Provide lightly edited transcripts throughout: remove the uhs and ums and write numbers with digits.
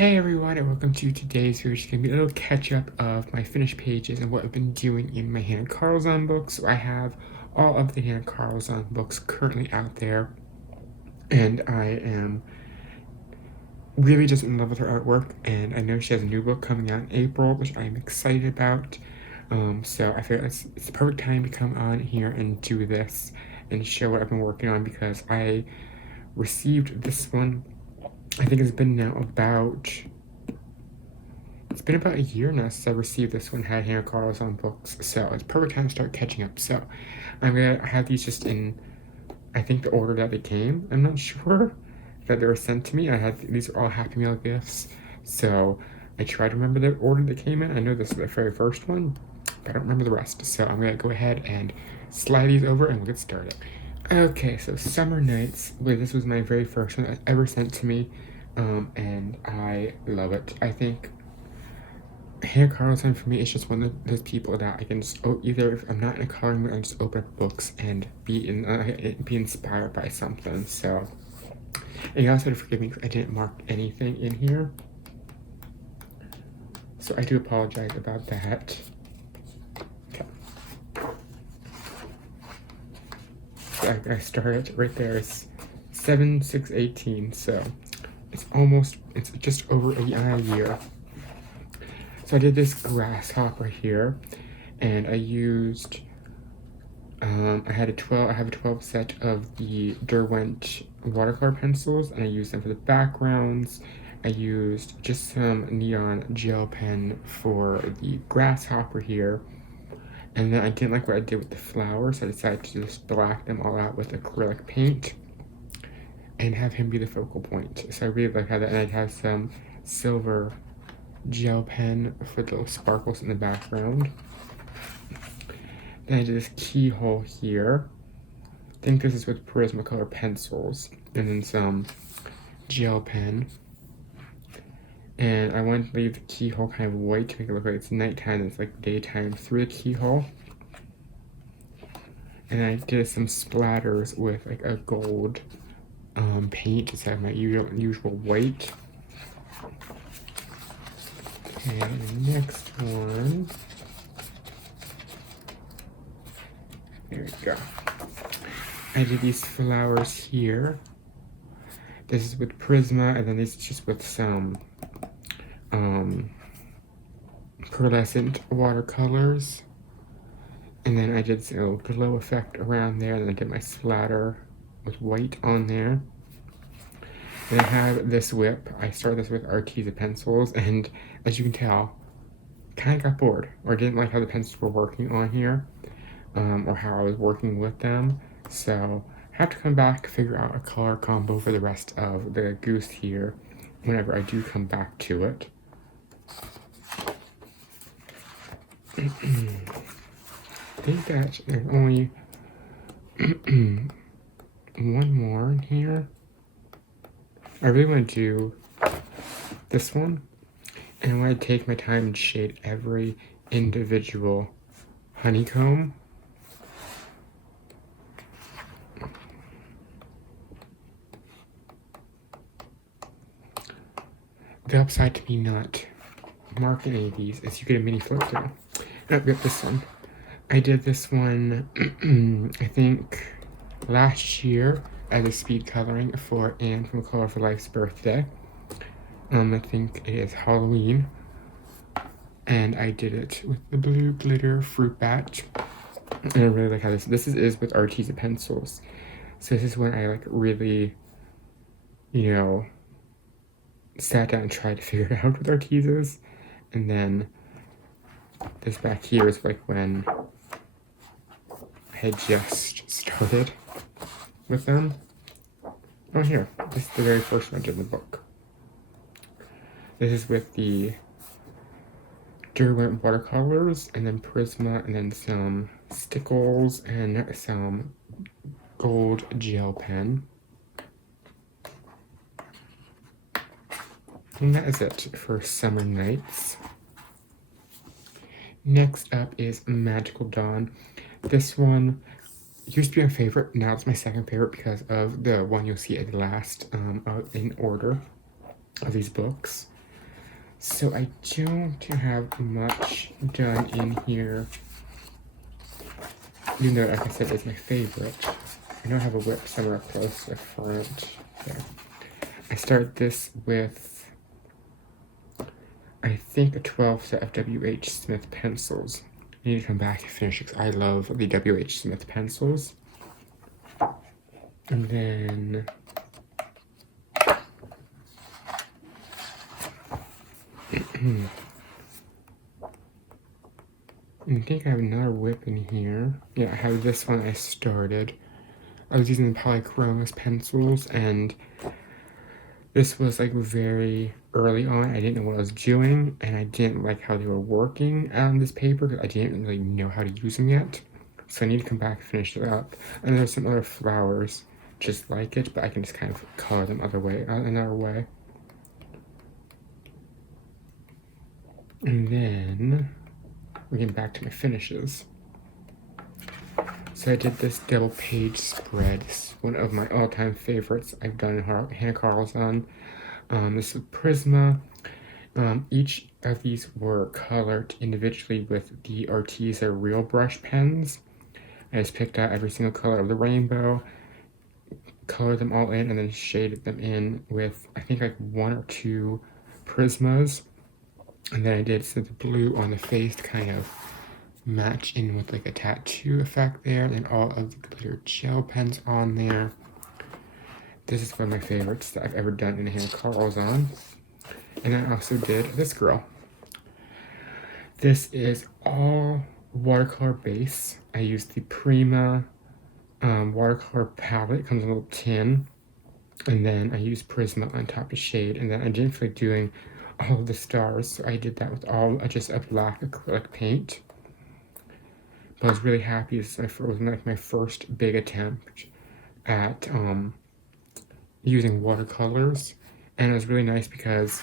Hey everyone, and welcome to today's video. It's going to be a little catch up of my finished pages and what I've been doing in my Hanna Karlzon books. So I have all of the Hanna Karlzon books currently out there, and I am really just in love with her artwork. And I know she has a new book coming out in April, which I'm excited about. So I feel it's the perfect time to come on here and do this and show what I've been working on, because I received this one. I think it's been about a year now since I received this one, had Hanna Karlzon books, so it's perfect time to start catching up. So I'm gonna have these just in, I think, the order that they came. I'm not sure that they were sent to me. These are all Happy Meal gifts, so I try to remember the order they came in. I know this is the very first one, but I don't remember the rest. So I'm gonna go ahead and slide these over and we'll get started. Okay, so Summer Nights. This was my very first one ever sent to me, and I love it. I think Hanna Karlzon for me is just one of those people that I can just either, if I'm not in a coloring mood, I just open up books and be inspired by something. So, and you also have to forgive me because I didn't mark anything in here, so I do apologize about that. Okay, so I started right there. It's 7/6/18, so it's just over a year. So I did this grasshopper here, and I used, I have a 12 set of the Derwent watercolor pencils, and I used them for the backgrounds. I used just some neon gel pen for the grasshopper here, and then I didn't like what I did with the flowers, so I decided to just black them all out with acrylic paint and have him be the focal point. So I really like how that, and I'd have some silver gel pen for the little sparkles in the background. Then I did this keyhole here. I think this is with Prismacolor pencils, and then some gel pen. And I wanted to leave the keyhole kind of white to make it look like it's nighttime, it's like daytime through the keyhole. And I did some splatters with like a gold paint instead of my usual white. And the next one, there we go. I did these flowers here. This is with Prisma, and then this is just with some pearlescent watercolors. And then I did a glow effect around there, and then I did my splatter with white on there. And I have this whip. I started this with Arteza pencils, and as you can tell, kind of got bored, or didn't like how the pencils were working on here, or how I was working with them. So I have to come back, figure out a color combo for the rest of the goose here whenever I do come back to it. I think that there's only one more in here. I really want to do this one, and I want to take my time and shade every individual honeycomb. The upside to me not marking any of these is you get a mini flip through. I've got this one. I did this one, I think, last year as a speed coloring for Anne from Color for Life's birthday. I think it is Halloween, and I did it with the blue glitter fruit bat. And I really like how this is with Arteza pencils. So this is when I like really, sat down and tried to figure it out with Artezas. And then this back here is like when I had just started with them. Oh, here, this is the very first one I did in the book. This is with the Derwent watercolors, and then Prisma, and then some stickles, and some gold gel pen. And that is it for Summer Nights. Next up is Magical Dawn. This one used to be my favorite, now it's my second favorite because of the one you'll see at the last in order of these books. So I don't have much done in here, even though, like I said, it's my favorite. I know I have a whip somewhere close to the front. Yeah. I start this with, I think, a 12 set of W.H. Smith pencils. I need to come back and finish because I love the W.H. Smith pencils. And then I think I have another whip in here. Yeah, I have this one I started. I was using the polychromos pencils, and this was like very early on. I didn't know what I was doing, and I didn't like how they were working on this paper because I didn't really know how to use them yet. So I need to come back and finish it up. And there's some other flowers just like it, but I can just kind of color them another way. And then we're getting back to my finishes. So I did this double page spread. It's one of my all-time favorites I've done in Hanna Karlzon. This is Prisma. Each of these were colored individually with the Arteza Real Brush pens. I just picked out every single color of the rainbow, colored them all in, and then shaded them in with, I think, like 1 or 2 Prismas. And then I did some blue on the face to kind of match in with like a tattoo effect there, and all of the glitter gel pens on there. This is one of my favorites that I've ever done in Hanna Karlzon. And I also did this girl. This is all watercolor base. I used the Prima watercolor palette. It comes in a little tin. And then I used Prisma on top to shade. And then I didn't feel like doing all of the stars, so I did that with all just a black acrylic paint. But I was really happy. It was like my first big attempt at using watercolors. And it was really nice because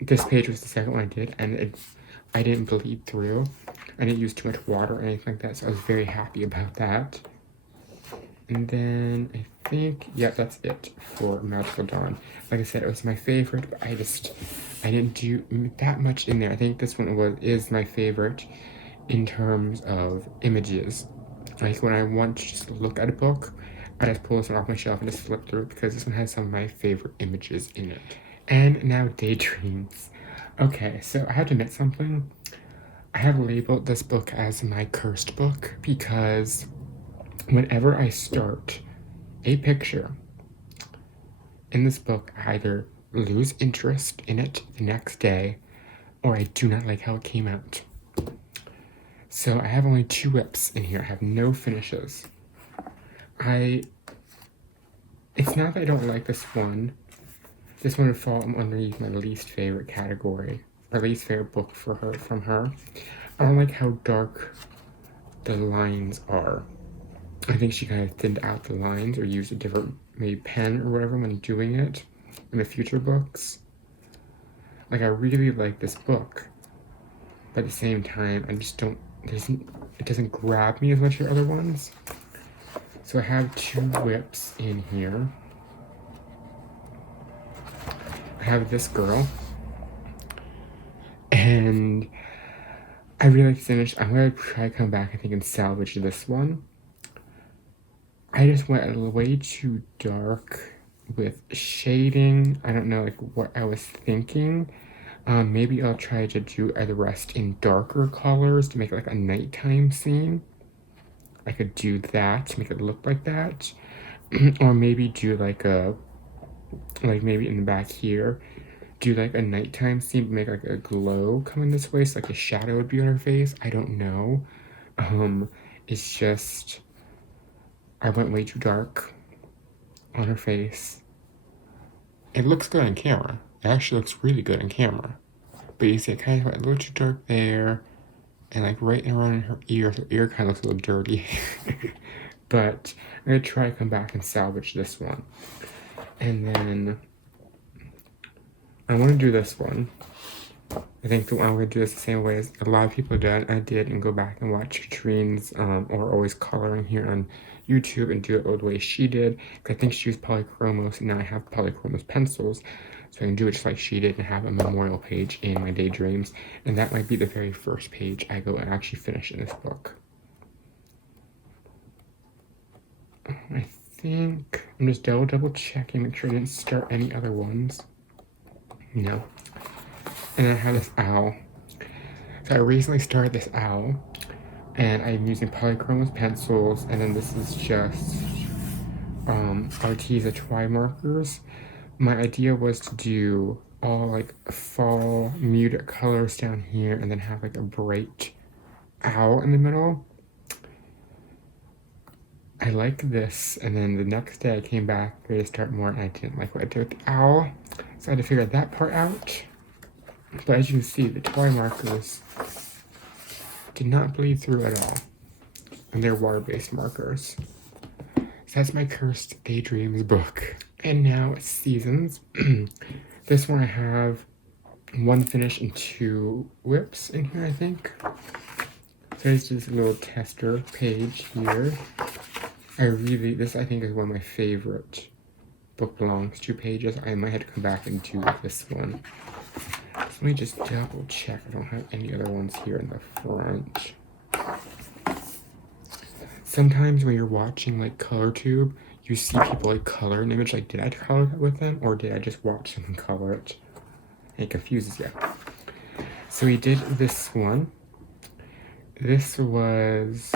this page was the second one I did, and I didn't bleed through. I didn't use too much water or anything like that, so I was very happy about that. And then I think, yeah, that's it for Magical Dawn. Like I said, it was my favorite, but I didn't do that much in there. I think this one is my favorite in terms of images. Like when I want to just look at a book, I just pull this one off my shelf and just flip through it because this one has some of my favorite images in it. And now Daydreams. Okay, so I have to admit something. I have labeled this book as my cursed book because whenever I start a picture in this book, I either lose interest in it the next day or I do not like how it came out. So I have only 2 whips in here. I have no finishes. It's not that I don't like this one. This one would fall underneath my least favorite category, or least favorite book from her. I don't like how dark the lines are. I think she kind of thinned out the lines or used a different maybe pen or whatever when doing it in the future books. Like, I really like this book, but at the same time, I just don't, it doesn't grab me as much as other ones. So I have 2 whips in here. I have this girl, and I really finished. I'm gonna try to come back, I think, and salvage this one. I just went way too dark with shading. I don't know like what I was thinking. Maybe I'll try to do the rest in darker colors to make it like a nighttime scene. I could do that to make it look like that. Or maybe do like maybe in the back here, do like a nighttime scene, make like a glow coming this way, so like a shadow would be on her face. I don't know. It's just, I went way too dark on her face. It looks good on camera. It actually looks really good on camera. But you see, it kind of went a little too dark there, and like right around her ear. Her ear kind of looks a little dirty. But I'm gonna try to come back and salvage this one. And then I want to do this one. I think the one I'm going to do this the same way as a lot of people did. I did, and go back and watch Katrine's or Always Coloring here on YouTube and do it the way she did. Because I think she used polychromos, and now I have polychromos pencils. So I can do it just like she did and have a memorial page in my Daydreams. And that might be the very first page I go and actually finish in this book. I think I'm just double checking, make sure I didn't start any other ones. No. And then I have this owl. So I recently started this owl, and I'm using polychromos pencils, and then this is just Arteza Twi markers. My idea was to do all like fall muted colors down here, and then have like a bright owl in the middle. I like this, and then the next day I came back ready to start more, and I didn't like what I did with the owl, so I had to figure that part out. But as you can see, the Twi markers did not bleed through at all, and they're water-based markers. So that's my Cursed Daydreams book. And now it's seasons. This one I have 1 finish and 2 WIPS in here, I think. So there's just a little tester page here. This I think is one of my favorite book belongs to pages. I might have to come back and do this one. So let me just double check. I don't have any other ones here in the front. Sometimes when you're watching like ColorTube, you see people like color an image. Like, did I color that with them, or did I just watch them color it? And it confuses you. So we did this one. This was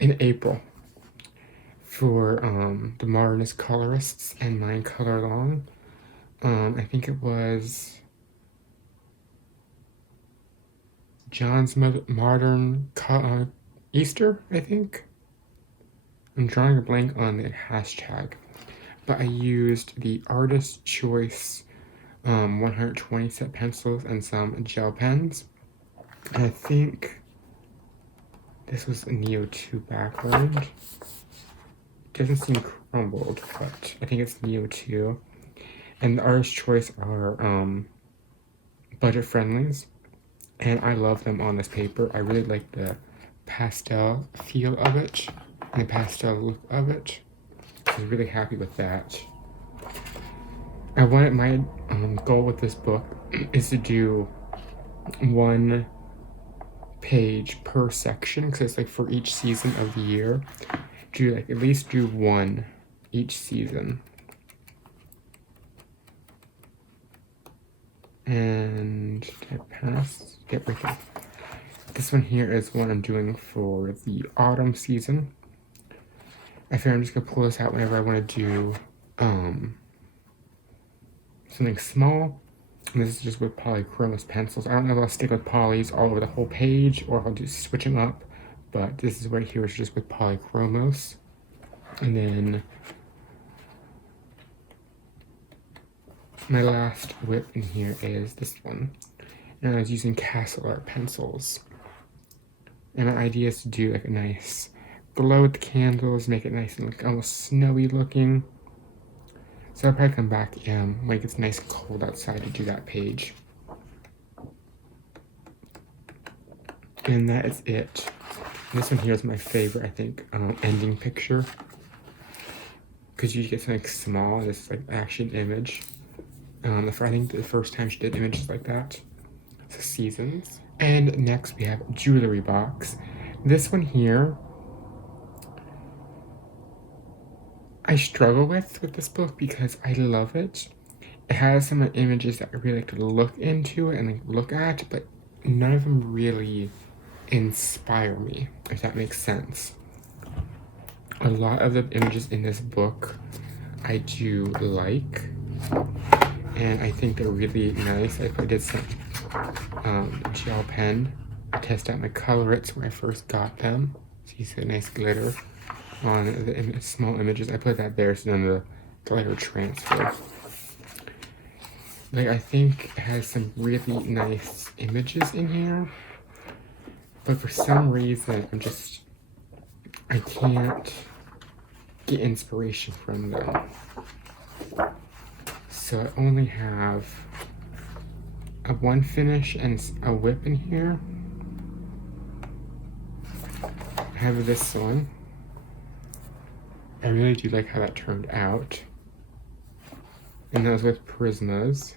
in April for the Modernist Colorists and mine color along. I think it was John's Modern Easter, I think. I'm drawing a blank on the hashtag, but I used the Artist Choice 120 set pencils and some gel pens. And I think this was a Neo 2 background. It doesn't seem crumbled, but I think it's Neo 2. And the Artist Choice are budget friendlies, and I love them on this paper. I really like the pastel feel of it and the pastel look of it. I was really happy with that. I wanted my goal with this book is to do 1 page per section, because it's like for each season of the year, do like at least do 1 each season. And did I pass? Yep, right there. This one here is what I'm doing for the autumn season. I figure I'm just gonna pull this out whenever I want to do something small. And this is just with polychromos pencils. I don't know if I'll stick with polys all over the whole page or if I'll just switch them up, but this is right here is just with polychromos. And then my last whip in here is this one. And I was using Castle Art pencils. And my idea is to do like a nice glow with the candles, make it nice and like almost snowy looking. So I'll probably come back when it gets nice and cold outside to do that page. And that is it. And this one here is my favorite, I think, ending picture. Because you get something small, this is like actually an image. I think the first time she did images like that. So seasons. And next we have Jewelry Box. This one here, I struggle with this book because I love it. It has some images that I really like to look into and like look at, but none of them really inspire me, if that makes sense. A lot of the images in this book I do like, and I think they're really nice. I did some gel pen to test out my colorits when I first got them. So you see a nice glitter on the small images. I put that there so then the glitter transfer. Like, I think it has some really nice images in here, but for some reason I can't get inspiration from them. So I only have a 1 finish and a whip in here. I have this one. I really do like how that turned out. and that was with Prismas.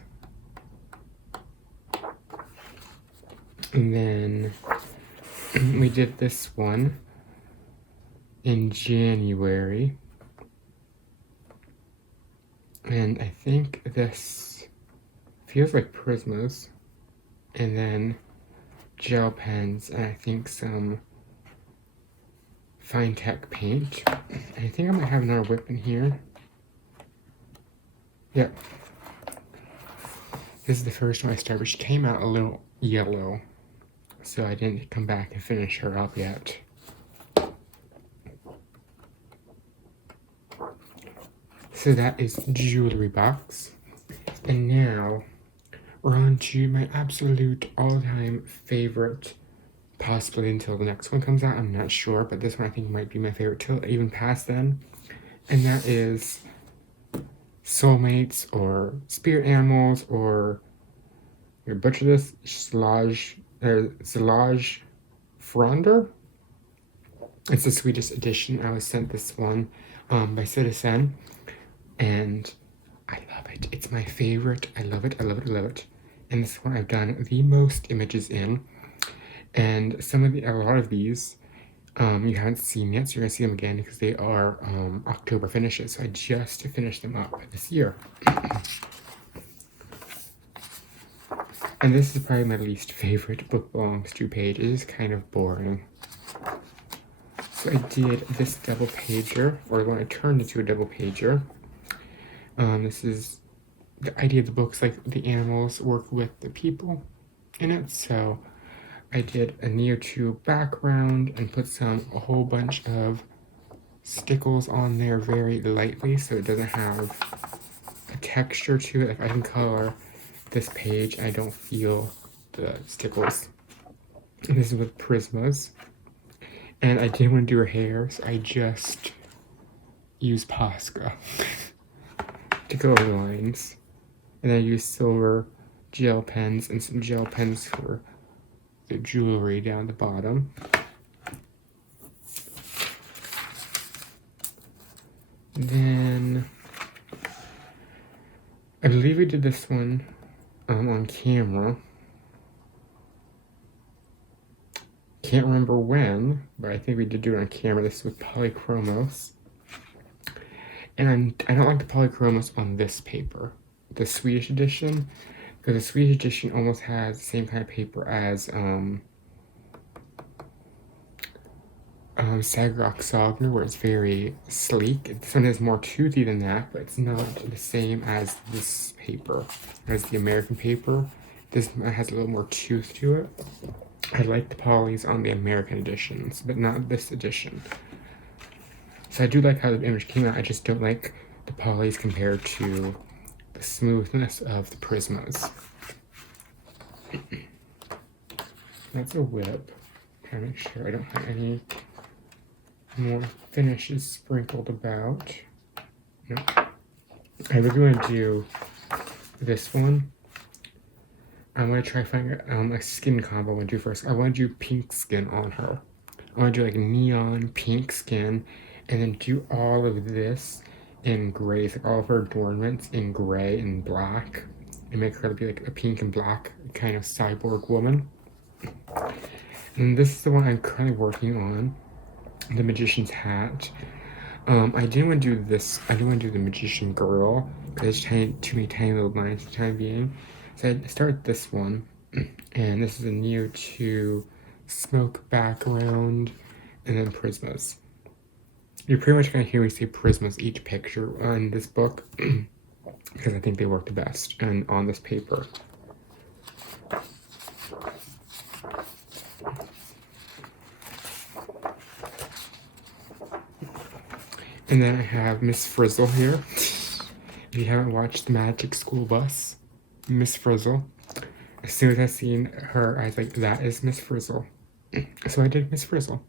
And then we did this one in January. And I think this feels like Prismas. And then gel pens, and I think some fine tech paint. And I think I might have another whip in here. Yep. This is the first one I started, but she came out a little yellow, so I didn't come back and finish her up yet. So that is Jewelry Box. And now we're on to my absolute all-time favorite, possibly until the next one comes out. I'm not sure, but this one I think might be my favorite till even past then. And that is Soulmates, or Spirit Animals, or you butcher this, Zilage Fronder. It's the Swedish edition. I was sent this one by Citizen, and I love it. It's my favorite. I love it. I love it. I love it. And this one I've done the most images in. And a lot of these you haven't seen yet, so you're gonna see them again because they are October finishes. So I just finished them up this year. And this is probably my least favorite book belongs to page. It is kind of boring. So I did this double pager, or when I turned into a double pager. This is the idea of the books, like the animals work with the people in it. So I did a Neo 2 background and put a whole bunch of stickles on there very lightly, so it doesn't have a texture to it. Like I can color this page and I don't feel the stickles. And this is with Prismas. And I didn't want to do her hair, so I just used Posca to go over the lines. And I used silver gel pens and some gel pens for the jewelry down the bottom. Then I believe we did this one on camera. Can't remember when, but I think we did do it on camera. This is with polychromos. And I don't like the polychromos on this paper, the Swedish edition, because the Swedish edition almost has the same kind of paper as Sagrok Sagner, where it's very sleek. This one is more toothy than that, but it's not the same as this paper, as the American paper. This has a little more tooth to it. I like the polys on the American editions, but not this edition. So I do like how the image came out, I just don't like the polys compared to the smoothness of the Prismas. That's a whip. Trying to make sure I don't have any more finishes sprinkled about. No. I really want to do this one. I'm going to try finding a skin combo I want to do first. I want to do pink skin on her. I want to do like a neon pink skin, and then do all of this in gray, like all of her adornments in gray and black, and make her be like a pink and black kind of cyborg woman. And this is the one I'm currently working on, the Magician's Hat. I didn't want to do this. I didn't want to do the Magician Girl because there's too many tiny little lines for the time being. So I started this one, and this is a Neo 2 smoke background, and then Prismas. You're pretty much going to hear me say Prismas each picture on this book, because I think they work the best and on this paper. And then I have Miss Frizzle here. If you haven't watched the Magic School Bus, Miss Frizzle. As soon as I seen her, I was like, that is Miss Frizzle. So I did Miss Frizzle.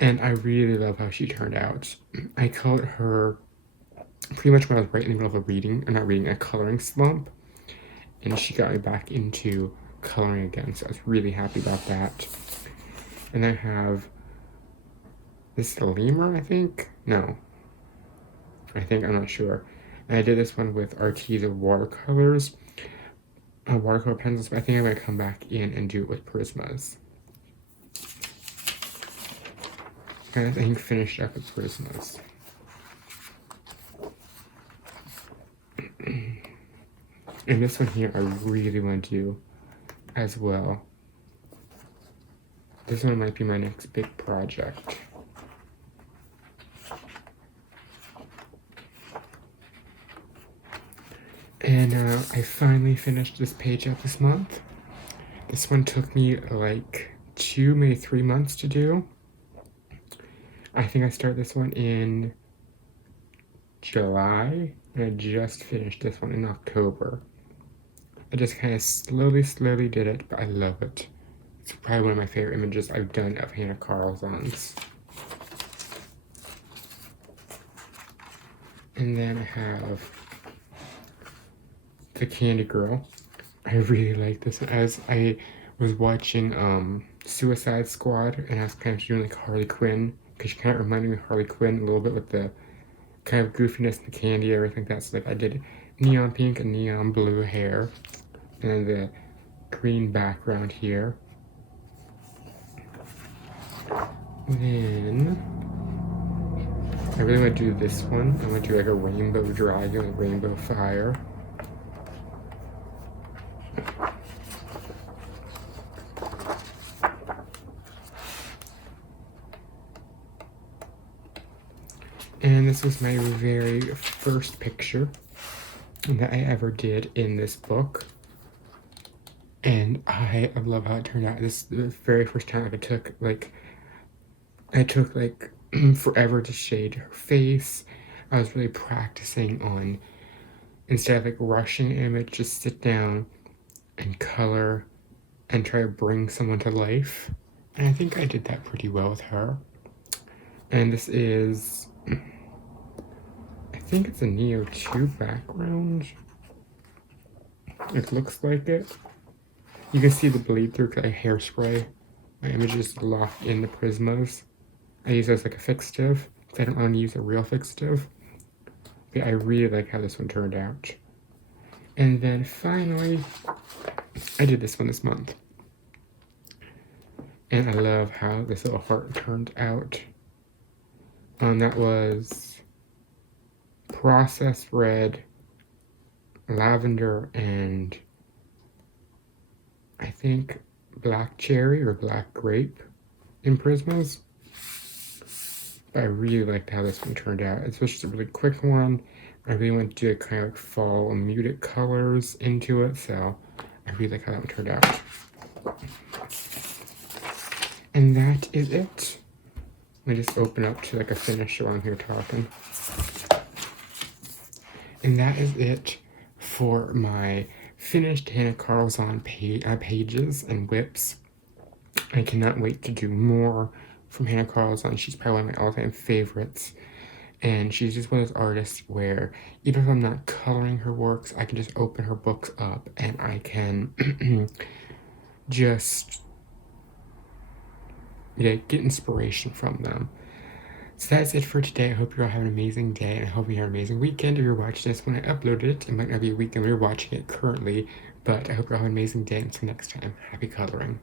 And I really love how she turned out. I colored her pretty much when I was right in the middle of a coloring slump. And she got me back into coloring again, so I was really happy about that. And I have this is a lemur, I think? No. I'm not sure. And I did this one with Arteza watercolors, watercolor pencils, but I think I'm going to come back in and do it with Prismas. And I think finished up with Prismas. And this one here I really want to do as well. This one might be my next big project. And I finally finished this page up this month. This one took me like 2, maybe 3 months to do. I think I started this one in July, and I just finished this one in October. I just kind of slowly did it, but I love it. It's probably one of my favorite images I've done of Hanna Karlzon's. And then I have the Candy Girl. I really like this one. As I was watching Suicide Squad, and I was kind of doing like Harley Quinn, because she kind of reminded me of Harley Quinn a little bit with the kind of goofiness and the candy, everything like that. So like I did neon pink and neon blue hair, and the green background here. Then I really want to do this one. I want to do like a rainbow dragon, like rainbow fire. And this was my very first picture that I ever did in this book. And I love how it turned out. This is the very first time I took like forever to shade her face. I was really practicing on, instead of like rushing an image, just sit down and color and try to bring someone to life. And I think I did that pretty well with her. And this is, I think it's a Neo 2 background. It looks like it. You can see the bleed through because I hairspray my images locked in the Prismas. I use it as like a fixative because I don't want to use a real fixative. But I really like how this one turned out. And then finally, I did this one this month. And I love how this little heart turned out. That was processed red, lavender, and I think black cherry or black grape in Prismas. But I really liked how this one turned out. It's just a really quick one. I really went to kind of like fall muted colors into it, so I really like how that one turned out. And that is it. Let me just open up to like a finish while I'm here talking. And that is it for my finished Hanna Karlzon pages and WIPS. I cannot wait to do more from Hanna Karlzon. She's probably one of my all-time favorites. And she's just one of those artists where even if I'm not coloring her works, I can just open her books up and I can just get inspiration from them. So that's it for today. I hope you all have an amazing day, and I hope you have an amazing weekend. If you're watching this when I uploaded it, it might not be a weekend when you're watching it currently, but I hope you all have an amazing day. Until next time, happy coloring.